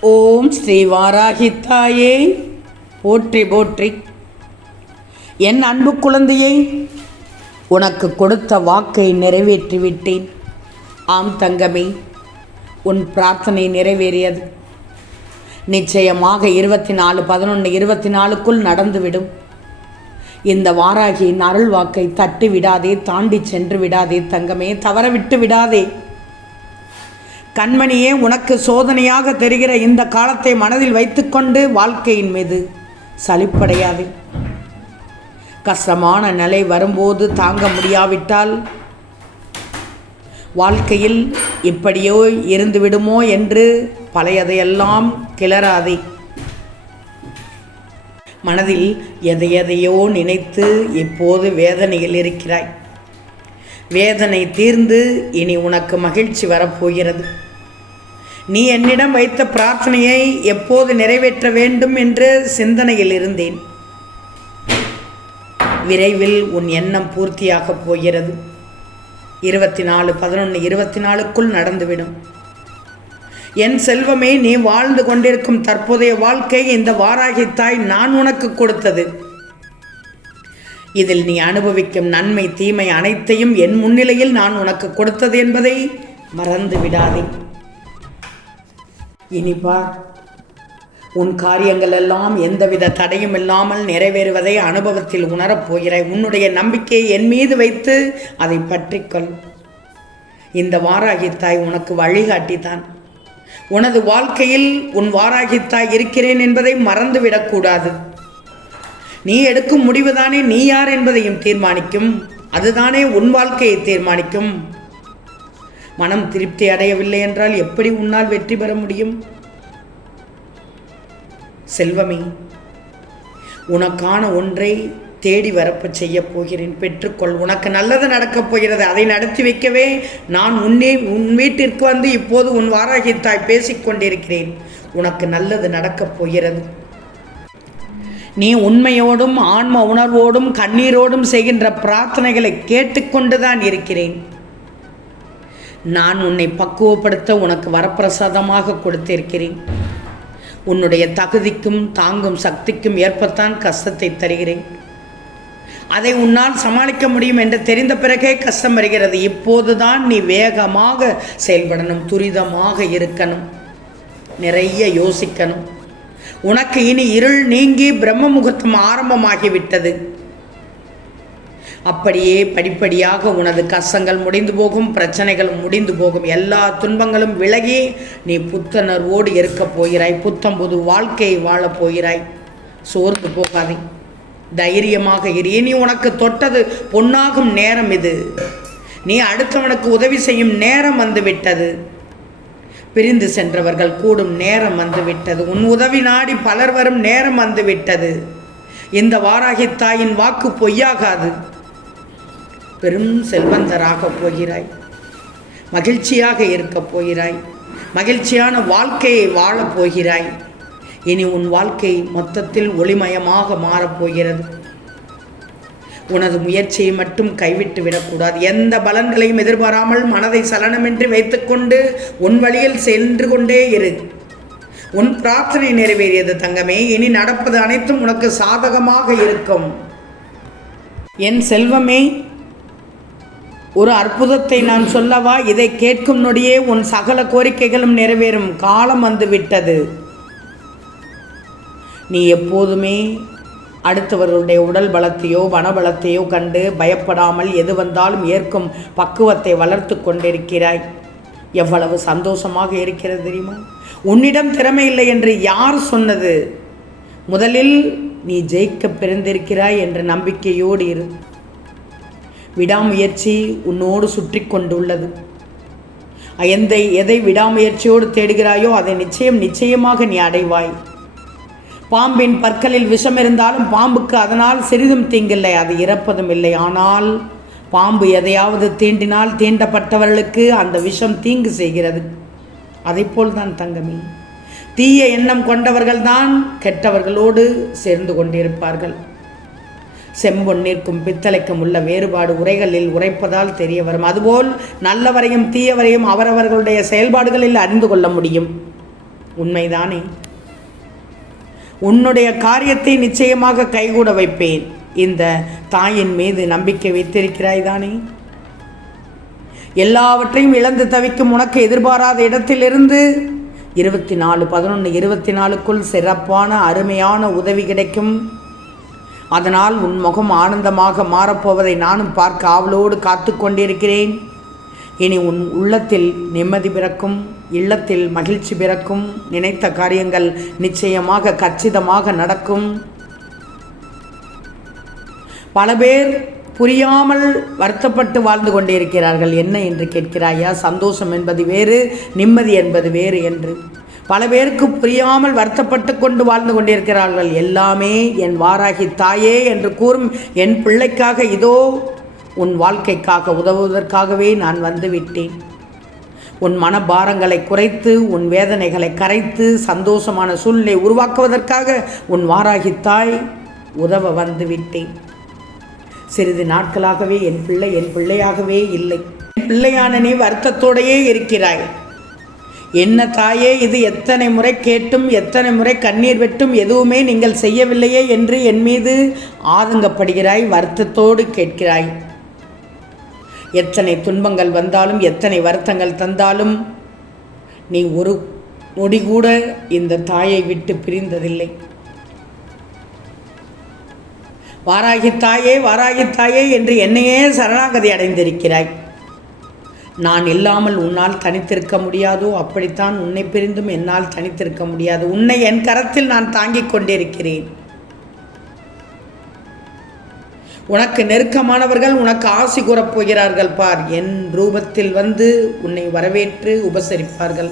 ஓம் ஸ்ரீ வாராகித்தாயே. போற்றி போற்றி. என் அன்பு குழந்தையை உனக்கு கொடுத்த வாக்கை நிறைவேற்றி விட்டேன் ஆம் தங்கமே உன் பிரார்த்தனை நிறைவேறியது. நிச்சயமாக இருபத்தி நாலு பதினொன்று இருபத்தி நாலுக்குள் நடந்துவிடும். இந்த வாராகியின் அருள் வாக்கை தட்டி விடாதே தாண்டி சென்று விடாதே தங்கமே தவற விட்டு விடாதே. கண்மணியே உனக்கு சோதனையாக தெரிகிற இந்த காலத்தை மனதில் வைத்துக்கொண்டு வாழ்க்கையின் மீது சலிப்படையாதே. கஷ்டமான நிலை வரும்போது தாங்க முடியாவிட்டால் வாழ்க்கையில் இப்படியோ இருந்து விடுமோ என்று பழையதையெல்லாம் கிளறாதே. மனதில் எதை எதையோ நினைத்து இப்போது வேதனையில் இருக்கிறாய். வேதனை தீர்ந்து இனி உனக்கு மகிழ்ச்சி வரப்போகிறது. நீ என்னிடம் வைத்த பிரார்த்தனையை எப்போது நிறைவேற்ற வேண்டும் என்று சிந்தனையில் இருந்தேன். விரைவில் உன் எண்ணம் பூர்த்தியாகப் போகிறது. இருபத்தி நாலு பதினொன்று இருபத்தி நாலுக்குள் நடந்துவிடும். என் செல்வமே நீ வாழ்ந்து கொண்டிருக்கும் தற்போதைய வாழ்க்கை இந்த வாராகித்தாய் நான் உனக்கு கொடுத்தது. இதில் நீ அனுபவிக்கும் நன்மை தீமை அனைத்தையும் என் முன்னிலையில் நான் உனக்கு கொடுத்தது என்பதை மறந்து விடாதே இனி பார். உன் காரியங்கள் எல்லாம் எந்தவித தடையும் இல்லாமல் நிறைவேறுவதை அனுபவத்தில் உணரப் போகிறாய் உன்னுடைய நம்பிக்கையை என் மீது வைத்து அதை பற்றிக்கொள். இந்த வாராகித்தாய் உனக்கு வழிகாட்டித்தான். உனது வாழ்க்கையில் உன் வாராகித்தாய் இருக்கிறேன் என்பதை மறந்துவிடக்கூடாது நீ எடுக்கும் முடிவுதானே நீ யார் என்பதையும் தீர்மானிக்கும். அதுதானே உன் வாழ்க்கையை தீர்மானிக்கும். மனம் திருப்தி அடையவில்லை என்றால் எப்படி உன்னால் வெற்றி பெற முடியும்? செல்வமே உனக்கான ஒன்றை தேடி வரப்ப செய்ய போகிறேன். பெற்றுக்கொள் உனக்கு நல்லது நடக்கப் போகிறது அதை நடத்தி வைக்கவே நான் உன்னே உன் வீட்டிற்கு வந்து இப்போது உன் வாராகித்தாய் பேசிக்கொண்டிருக்கிறேன் உனக்கு நல்லது நடக்கப் போகிறது. நீ உண்மையோடும் ஆன்ம உணர்வோடும் கண்ணீரோடும் செய்கின்ற பிரார்த்தனைகளை கேட்டுக்கொண்டுதான் இருக்கிறேன். நான் உன்னை பக்குவப்படுத்த உனக்கு வரப்பிரசாதமாக கொடுத்திருக்கிறேன். உன்னுடைய தகுதிக்கும் தாங்கும் சக்திக்கும் ஏற்பத்தான் கஷ்டத்தை தருகிறேன். அதை உன்னால் சமாளிக்க முடியும் என்று தெரிந்த பிறகே கஷ்டம் வருகிறது. இப்போதுதான் நீ வேகமாக செயல்படணும் துரிதமாக இருக்கணும். நிறைய யோசிக்கணும். உனக்கு இனி இருள் நீங்கி பிரம்ம முகூர்த்தம் ஆரம்பமாகிவிட்டது. அப்படியே படிப்படியாக உனது கஷ்டங்கள் முடிந்து போகும் பிரச்சனைகளும் முடிந்து போகும். எல்லா துன்பங்களும் விலகி நீ புத்துணர்வோடு இருக்கப் போகிறாய். புத்தம் புது வாழ்க்கையை வாழப் போகிறாய். சோர்ந்து போகாதே. தைரியமாக இரு. இனி உனக்கு தொட்டது பொன்னாகும் நேரம் இது. நீ அடுத்தவனுக்கு உதவி செய்யும் நேரம் வந்துவிட்டது. பிரிந்து சென்றவர்கள் கூடும் நேரம் வந்துவிட்டது. உன் உதவி நாடி பலர் வரும் நேரம் வந்துவிட்டது. இந்த வாராகி தாயின் வாக்கு பொய்யாகாது. பெரும் செல்வந்தராக போகிறாய். மகிழ்ச்சியாக இருக்கப் போகிறாய். மகிழ்ச்சியான வாழ்க்கையை வாழப் போகிறாய். இனி உன் வாழ்க்கை மொத்தத்தில் ஒளிமயமாக மாறப்போகிறது உனது முயற்சியை மட்டும் கைவிட்டு விடக்கூடாது. எந்த பலன்களையும் எதிர்பாராமல் மனதை சலனமின்றி வைத்துக்கொண்டு உன் வழியில் சென்று கொண்டே இரு. உன் பிரார்த்தனை நிறைவேறியது தங்கமே. இனி நடப்பது அனைத்தும் உனக்கு சாதகமாக இருக்கும். என் செல்வமே ஒரு அற்புதத்தை நான் சொல்லவா? இதை கேட்கும் நொடியே உன் சகல கோரிக்கைகளும் நிறைவேறும். காலம் வந்து விட்டது. நீ எப்போதுமே அடுத்தவர்களுடைய உடல் பலத்தையோ மனபலத்தையோ கண்டு பயப்படாமல் எது வந்தாலும் ஏற்கும் பக்குவத்தை வளர்த்து கொண்டிருக்கிறாய். எவ்வளவு சந்தோஷமாக இருக்கிறது தெரியுமா? உன்னிடம் திறமை இல்லை என்று யார் சொன்னது? முதலில் நீ ஜெயிக்க பிறந்திருக்கிறாய் என்ற நம்பிக்கையோடு இரு. விடாமுயற்சி உன்னோடு சுற்றி கொண்டுள்ளது. எந்த எதை விடாமுயற்சியோடு தேடுகிறாயோ அதை நிச்சயம் நிச்சயமாக நீ அடைவாய். பாம்பின் பற்களில் விஷம் இருந்தாலும் பாம்புக்கு அதனால் சிறிதும் தீங்கில்லை அது இறப்பதும் இல்லை. ஆனால் பாம்பு எதையாவது தீண்டினால் தீண்டப்பட்டவர்களுக்கு அந்த விஷம் தீங்கு செய்கிறது. அதைப்போல் தான் தங்கமே. தீய எண்ணம் கொண்டவர்கள்தான் கெட்டவர்களோடு சேர்ந்து கொண்டிருப்பார்கள். செம்பொன்னிற்கும் பித்தளைக்கும் உள்ள வேறுபாடு உரைகளில் உரைப்பதால் தெரிய வரும். அதுபோல் நல்லவரையும் தீயவரையும் அவரவர்களுடைய செயல்பாடுகளில் அறிந்து கொள்ள முடியும். உண்மைதானே? உன்னுடைய காரியத்தை நிச்சயமாக கைகூட வைப்பேன். இந்த தாயின் மீது நம்பிக்கை வைத்திருக்கிறாய் தானே? எல்லாவற்றையும் இழந்து தவிக்கும் உனக்கு எதிர்பாராத இடத்திலிருந்து இருபத்தி நாலு பதினொன்று இருபத்தி நாலுக்குள் சிறப்பான அருமையான உதவி கிடைக்கும். அதனால் உன் முகம் ஆனந்தமாக மாறப்போவதை நானும் பார்க்க ஆவலோடு காத்து கொண்டிருக்கிறேன். இனி உன் உள்ளத்தில் நிம்மதி பிறக்கும் இல்லத்தில் மகிழ்ச்சி பிறக்கும் நினைத்த காரியங்கள் நிச்சயமாக கச்சிதமாக நடக்கும். பல பேர் புரியாமல் வருத்தப்பட்டு வாழ்ந்து கொண்டிருக்கிறார்கள். என்ன என்று கேட்கிறாயா? சந்தோஷம் என்பது வேறு நிம்மதி என்பது வேறு என்று. பல பேருக்கு புரியாமல் வருத்தப்பட்டு கொண்டு வாழ்ந்து கொண்டிருக்கிறார்கள். எல்லாமே என் வாராகி தாயே என்று கூறும் என் பிள்ளைக்காக இதோ உன் வாழ்க்கைக்காக உதவுவதற்காகவே நான் வந்துவிட்டேன். உன் மனபாரங்களை குறைத்து உன் வேதனைகளை கரைத்து சந்தோஷமான சூழ்நிலை உருவாக்குவதற்காக உன் வாராகி தாய் உதவ வந்து விட்டேன் சிறிது நாட்களாகவே என் பிள்ளை என் பிள்ளையாகவே இல்லை. என் பிள்ளையான நீ வருத்தத்தோடையே இருக்கிறாய். என்ன தாயே இது எத்தனை முறை கேட்டும் எத்தனை முறை கண்ணீர் வெட்டும் எதுவுமே நீங்கள் செய்யவில்லையே என்று என் மீது ஆதங்கப்படுகிறாய் வருத்தத்தோடு கேட்கிறாய். எத்தனை துன்பங்கள் வந்தாலும் எத்தனை வருத்தங்கள் தந்தாலும் நீ ஒரு நொடி கூட இந்த தாயை விட்டு பிரிந்ததில்லை. வாராகி தாயே வாராகி தாயே என்று என்னையே சரணாகதி அடைந்திருக்கிறாய். நான் இல்லாமல் உன்னால் தனித்திருக்க முடியாதோ அப்படித்தான் உன்னை பிரிந்தும் என்னால் தனித்திருக்க முடியாது. உன்னை என் கரத்தில் நான் தாங்கிக் கொண்டிருக்கிறேன். உனக்கு நெருக்கமானவர்கள் உனக்கு ஆசி கூறப் போகிறார்கள் பார். என் ரூபத்தில் வந்து உன்னை வரவேற்று உபசரிப்பார்கள்.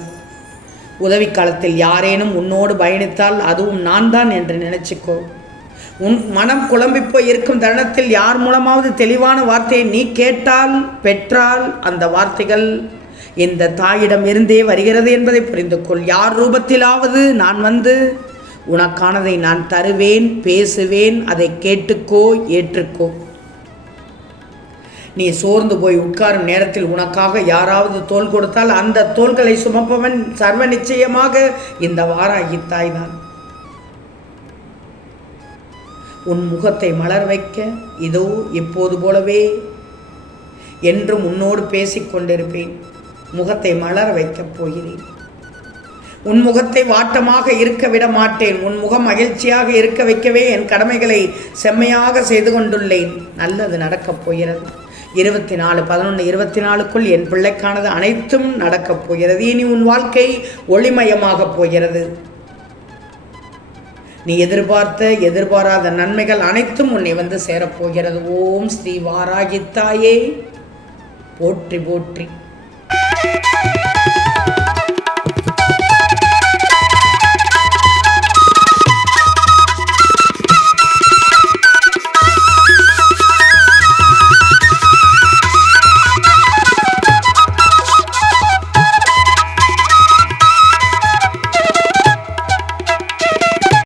உதவி காலத்தில் யாரேனும் உன்னோடு பயணித்தால் அதுவும் நான் தான் என்று நினைச்சுக்கோ. உன் மனம் குழம்பி போய் இருக்கும் தருணத்தில் யார் மூலமாவது தெளிவான வார்த்தையை நீ கேட்டால் பெற்றால் அந்த வார்த்தைகள் இந்த தாயிடம் இருந்தே வருகிறது என்பதை புரிந்து கொள். யார் ரூபத்திலாவது நான் வந்து உனக்கானதை நான் தருவேன் பேசுவேன் அதை கேட்டுக்கோ ஏற்றுக்கோ. நீ சோர்ந்து போய் உட்காரும் நேரத்தில் உனக்காக யாராவது தோல் கொடுத்தால் அந்த தோள்களை சுமப்பவன் சர்வ நிச்சயமாக இந்த வாராகி தாய்தான் உன் முகத்தை மலர் வைக்க இதோ இப்போது போலவே என்றும் உன்னோடு பேசிக் கொண்டிருப்பேன். முகத்தை மலர் வைக்கப் போகிறேன். உன் முகத்தை வாட்டமாக இருக்க விட மாட்டேன். உன் முகம் மகிழ்ச்சியாக இருக்க வைக்கவே என் கடமைகளை செம்மையாக செய்து கொண்டுள்ளேன். நல்லது நடக்கப் போகிறது. இருபத்தி நாலு பதினொன்று இருபத்தி நாலுக்குள் என் பிள்ளைக்கானது அனைத்தும் நடக்கப் போகிறது. இனி உன் வாழ்க்கை ஒளிமயமாகப் போகிறது. நீ எதிர்பார்த்த எதிர்பாராத நன்மைகள் அனைத்தும் உன்னை வந்து சேரப்போகிறது. ஓம் ஸ்ரீ வாராகித்தாயே. போற்றி போற்றி.